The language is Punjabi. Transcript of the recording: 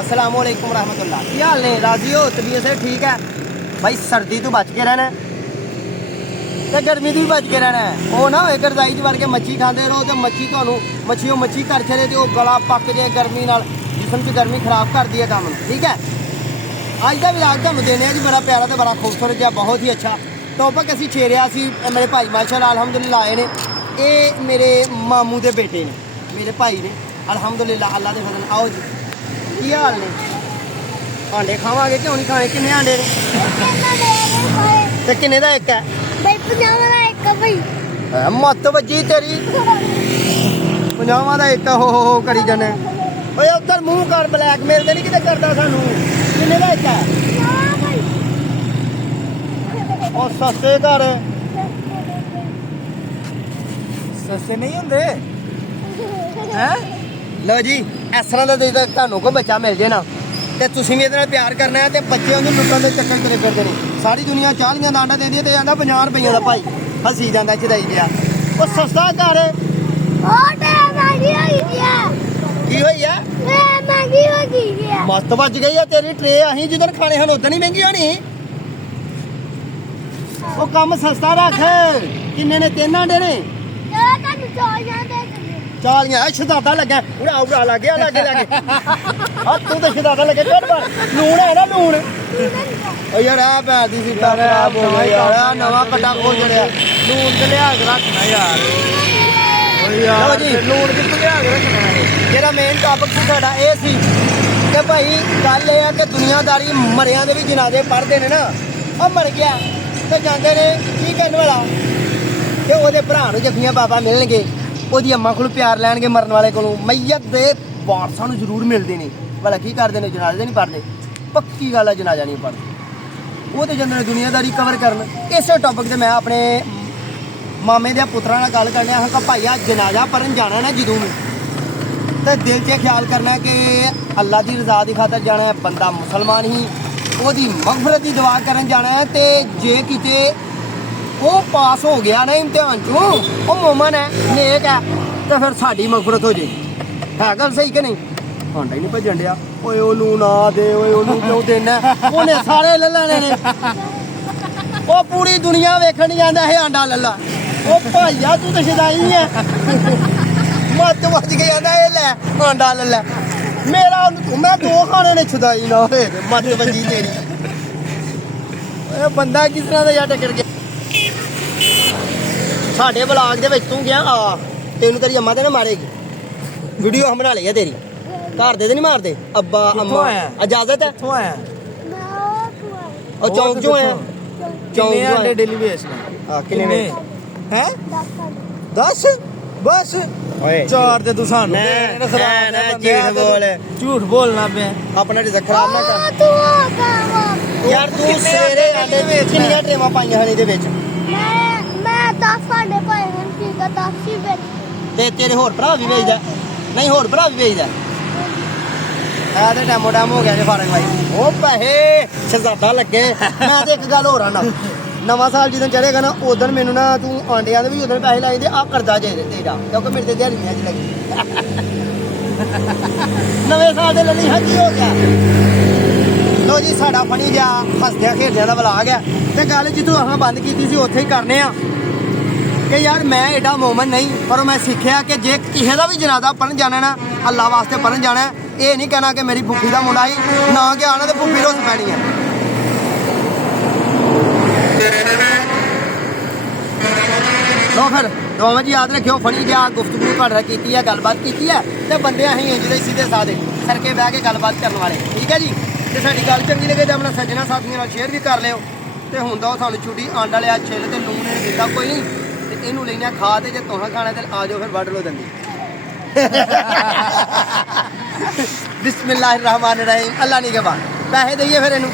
अस्सलाम वालेकुम रहमतुल्लाह। क्या हाल ने? राजी हो? तबीयत से ठीक है भाई? सर्दी तो बच के रहना तो गर्मी तो भी बच के रहना है। वो ना एक रजाई च वड़ के मच्छी खाते रहो तो मच्छी तुहानू मच्छी कर छड़े तो गला पक जाए गर्मी नाल, जिसम च गर्मी खराब कर दी है काम। ठीक है, अज का विलाग तुहानू देने जी बड़ा प्यारा तो बड़ा खूबसूरत है, बहुत ही अच्छा टॉपिक असी छेड़िया सी। मेरे भाई माशाअल्लाह अल्हम्दुलिल्लाह आए ने, ये मेरे मामू के बेटे ने, मेरे भाई ने अल्हम्दुलिल्लाह अल्लाह के फजल। आओ जी, की हाल ने? आंडे खावांगे क्यों नहीं खाने? किन्ने आंडे ने ते किन्ने दा एक है? मत बजी तेरी 50 दा एक हो करी जाने। ओए उधर मुंह कर, ब्लैकमेल ते नहीं किते करदा सानू। किन्ने दा एक है? और सस्ते घर सस्ते नहीं होंगे हैं? लो जी, इस तरह का तुहानू को बच्चा मिल जाए ना तो तुसीं भी इहदे नाल प्यार करना है तो बच्चे उन्हें लुट्टण दे चक्कर तुरे फिरदे ने। सारी दुनिया 40 दा आंडा देंदी है ते आंदा 50 रुपये दा भाई हसी जांदा चदाई पिया। ओ सस्ता घर की होई है? मस्त बच गई है तेरी ट्रे। अहीं जिदन खाने हन उदन ही महंगी होनी। ओ कम सस्ता रख। किन्ने ने? 3 आंडे ने? 40 शदादा लगे उड़ा उड़ा लगे लगे लगे। तू तो शदादा लगे कर पर लून है ना लून। ओ यार आ बैठी सी खराब हो गई यार, नवा कटा खोल जड़िया। लून ते लिया के रखना यार। लो जी, लून कित्थों लिया के रखना है? जेह्ड़ा मेन टॉपिक सी साडा ਇਹ ਸੀ कि भाई गल ਇਹ है कि दुनियादारी मरियां दे भी जनाजे पढ़दे ने ना। ਉਹ मर गया ਤੇ ਜਾਂਦੇ ਨੇ ਕੀ ਕਰਨ ਵਾਲਾ ਤੇ ਉਹਦੇ ਭਰਾ ਨੂੰ ਜੱਫੀਆਂ ਬਾਬਾ ਮਿਲਣਗੇ, ਉਹਦੀ ਅੰਮਾ ਕੋਲ ਪਿਆਰ ਲੈਣਗੇ ਮਰਨ ਵਾਲੇ ਕੋਲੋਂ। ਮਈਅਤ ਦੇ ਵਾਰਸਾਂ ਨੂੰ ਜ਼ਰੂਰ ਮਿਲਦੇ ਨੇ। ਭਲਾ ਕੀ ਕਰਦੇ ਨੇ? ਜਨਾਜ਼ੇ ਨਹੀਂ ਪੜ੍ਹਦੇ। ਪੱਕੀ ਗੱਲ ਹੈ, ਜਨਾਜ਼ਾ ਨਹੀਂ ਪੜ੍ਹਦੇ। ਉਹ ਤੇ ਜਾਂਦੇ ਨੇ ਦੁਨੀਆਦਾਰੀ ਕਵਰ ਕਰਨ। ਇਸੇ ਟੌਪਿਕ ਤੇ ਮੈਂ ਆਪਣੇ ਮਾਮੇ ਦੇ ਪੁੱਤਰਾਂ ਨਾਲ ਗੱਲ ਕਰਨੀ ਆ ਕਿ ਭਾਈਆ ਜਨਾਜ਼ਾ ਪੜ੍ਹਨ ਜਾਣਾ ਨਾ ਜਦੋਂ ਵੀ ਤੇ ਦਿਲ 'ਚ ਖਿਆਲ ਕਰਨਾ ਕਿ ਅੱਲਾ ਦੀ ਰਜ਼ਾ ਦੀ ਖਾਤਰ ਜਾਣਾ ਹੈ। ਬੰਦਾ ਮੁਸਲਮਾਨ ਹੀ ਉਹਦੀ ਮਗਫਰਤ ਦੀ ਦੁਆ ਕਰਨ ਜਾਣਾ ਹੈ ਤੇ ਜੇ ਕਿਤੇ ਉਹ ਪਾਸ ਹੋ ਗਿਆ ਨਾ ਇਮਤਿਹਾਨ 'ਚੋਂ, ਉਹ ਮੂਮਨ ਹੈ, ਨੇਕ ਹੈ, ਤੇ ਫਿਰ ਸਾਡੀ ਮਗਫਰਤ ਹੋ ਜਾਏਗੀ। ਹੈ ਗੱਲ ਸਹੀ ਕਿ ਨਹੀਂ? ਆਂਡਾ ਹੀ ਨਹੀਂ ਭੱਜਣ ਡਿਆ। ਓਏ ਉਹਨੂੰ ਨਾ ਦੇ, ਓਏ ਉਹਨੂੰ ਕਿਉਂ ਦੇਣਾ? ਉਹਨੇ ਸਾਰੇ ਲੈ ਲੈਣੇ ਨੇ। ਉਹ ਪੂਰੀ ਦੁਨੀਆ ਵੇਖਣ ਜਾਂਦਾ ਇਹ ਆਂਡਾ ਲੱਲਾ। ਉਹ ਭਾਈਆ ਤੂੰ ਤਾਂ ਸ਼ਦਾਈ ਹੈ। ਮੱਤ ਵੱਜ ਕੇ ਜਾਂਦਾ ਇਹ ਲੈ ਆਂਡਾ ਲੱਲਾ। ਮੇਰਾ ਮੈਂ 2 ਖਾਣੇ ਨੇ ਛਦਾਈ ਨਾ ਹੋਏ ਤੇ ਮੱਤ ਵੱਜੀ ਤੇਰੀ। ਇਹ ਬੰਦਾ ਕਿਸ ਤਰ੍ਹਾਂ ਦਾ ਜੱਟ ਕਰ ਗਿਆ ਸਾਡੇ ਬਲਾਕ ਦੇ ਵਿੱਚ? ਤੂੰ ਗਿਆ ਆ, ਤੈਨੂੰ ਤੇਰੀ ਅੰਮਾ ਤੇ ਨਾ ਮਾਰੇਗੀ। ਵੀਡੀਓ ਬਣਾ ਲਈ ਆ ਤੇਰੀ। ਘਰ ਦੇ ਤੇ ਨਹੀਂ ਮਾਰਦੇ? ਅੱਬਾ ਅੰਮਾ ਇਜਾਜ਼ਤ ਹੈ? ਕਿੱਥੋਂ ਆਇਆ? ਉਹ ਚੌਂਕ ਚੋਂ ਆਇਆ। ਚੌਂਕ ਕਿੰਨੇ ਚੋਂ ਆਂਡੇ ਡੇਲੀ ਵੇਚ ਆ ਕਿੰਨੇ ਨੇ? ਹੈ 10 ਬਸ। ਓਏ ਚਾਰ ਤੇ ਤੂੰ ਸਾਨੂੰ ਨਾ ਝੂਠ ਬੋਲ, ਝੂਠ ਬੋਲਣਾ ਪਿਆ। ਆਪਣਾ ਰਿਜ਼ਕ ਖਰਾਬ ਨਾ ਕਰ ਯਾਰ। ਤੂੰ ਸਵੇਰੇ ਆਂਡੇ ਵਿੱਚ ਕਿੰਨੀਆਂ ਟਰੇਵਾਂ ਪਾਈਆਂ ਹਨ ਇਹਦੇ ਵਿੱਚ? ਤੇ ਤੇਰੇ ਹੋਰ ਭਰਾ ਵੀ ਵੇਚਦਾ? ਨਹੀਂ, ਹੋਰ ਭਰਾ ਵੀ ਵੇਚਦਾ। ਆ ਤੇ ਟੈਮੋ ਟੈਮ ਹੋ ਗਿਆ ਜੇ ਫਾਰਗ ਭਾਈ। ਉਹ ਪੈਸੇ ਸ਼ਹਜ਼ਾਦਾ ਲੱਗੇ। ਮੈਂ ਤੇ ਇੱਕ ਗੱਲ ਹੋਰ ਆਣਾ, ਨਵਾਂ ਸਾਲ ਜਦੋਂ ਚੜੇਗਾ ਨਾ ਉਦੋਂ ਮੈਨੂੰ ਨਾ ਤੂੰ ਆਂਡਿਆਂ ਦੇ ਵੀ ਉਦੋਂ ਪੈਸੇ ਲਾਈ ਦੇ। ਆ ਕਰਜ਼ਾ ਜੇ ਤੇਰਾ, ਕਿਉਂਕਿ ਮੇਰੇ ਤੇ ਦਿਹਾੜੀ ਨਹੀਂ ਅੱਜ ਲੱਗੀ। ਨਵੇਂ ਸਾਲ ਦੇ ਲਈ ਕੀ ਹੋ ਗਿਆ? ਲੋ ਜੀ, ਸਾਡਾ ਫਣੀ ਗਿਆ ਹੱਸਦਿਆਂ ਖੇਡਦਿਆਂ ਦਾ ਵਲਾਗ ਹੈ ਤੇ ਗੱਲ ਜਿੱਥੋਂ ਆਪਾਂ ਬੰਦ ਕੀਤੀ ਸੀ ਉੱਥੇ ਹੀ ਕਰਨੇ ਆ ਕਿ ਯਾਰ ਮੈਂ ਐਡਾ ਮੂਮਨ ਨਹੀਂ, ਪਰ ਮੈਂ ਸਿੱਖਿਆ ਕਿ ਜੇ ਕਿਸੇ ਦਾ ਵੀ ਜਨਾਜ਼ਾ ਪੜ੍ਹਨ ਜਾਣਾ ਨਾ, ਅੱਲਾ ਵਾਸਤੇ ਪੜ੍ਹਨ ਜਾਣਾ, ਇਹ ਨਹੀਂ ਕਹਿਣਾ ਕਿ ਮੇਰੀ ਫੁੱਫੀ ਦਾ ਮੁੰਡਾ ਸੀ ਨਾ ਗਿਆ ਨਾ ਤੇ ਫੁੱਫੀ ਰੋਸ ਪੈਣੀ ਹੈ। ਲੋ ਫਿਰ ਦੋਵੇਂ ਜੀ ਯਾਦ ਰੱਖਿਓ, ਫਣੀ ਗਿਆ ਗੁਫ਼ਤਗੂ ਤੁਹਾਡੇ ਨਾਲ ਕੀਤੀ ਹੈ, ਗੱਲਬਾਤ ਕੀਤੀ ਹੈ ਤੇ ਬੰਦੇ ਅਸੀਂ ਜਿਹੜੇ ਸਿੱਧੇ ਸਾਦੇ ਸਰਕੇ ਬਹਿ ਕੇ ਗੱਲਬਾਤ ਕਰਨ ਵਾਲੇ। ਠੀਕ ਹੈ ਜੀ, ਤੇ ਸਾਡੀ ਗੱਲ ਚੰਗੀ ਲੱਗੇ ਤਾਂ ਆਪਣਾ ਸੱਜਣਾ ਸਾਥੀਆਂ ਨਾਲ ਸ਼ੇਅਰ ਵੀ ਕਰ ਲਿਓ। ਤੇ ਹੁੰਦਾ ਉਹ ਸਾਨੂੰ ਛੁੱਟੀ ਆਂਡਾ ਲਿਆ ਛਿੱਲ ਤੇ ਲੂਣ ਨੇ ਦਿੱਤਾ ਕੋਈ ਨਹੀਂ, ਤੇ ਇਹਨੂੰ ਲੈਣਾ ਖਾ ਤੇ ਜੇ ਤੁਹਾਂ ਖਾਣਾ ਤੇ ਆ ਜਾਓ ਫਿਰ ਵੱਢ ਲਓ ਦੰਦੀ। ਬਿਸਮਿल्लाहिर्रहमानिर्रहीम। ਅੱਲਾ ਨਹੀਂ ਕੇ ਬਾਤ ਪੈਸੇ ਦਈਏ ਫਿਰ ਇਹਨੂੰ।